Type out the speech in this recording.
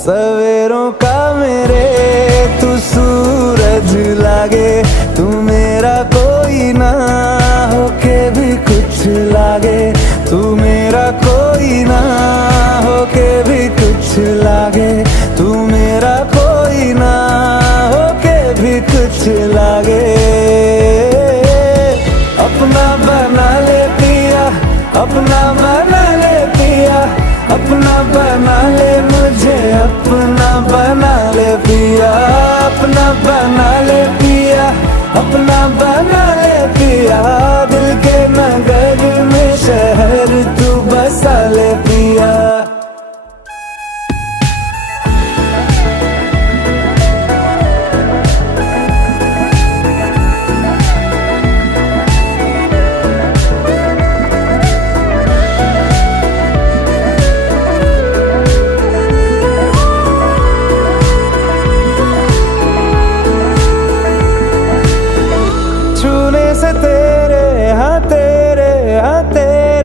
सवेरों का मेरे तू सूरज लागे, तू मेरा कोई ना होके भी कुछ लागे, तू मेरा कोई ना होके भी कुछ लागे।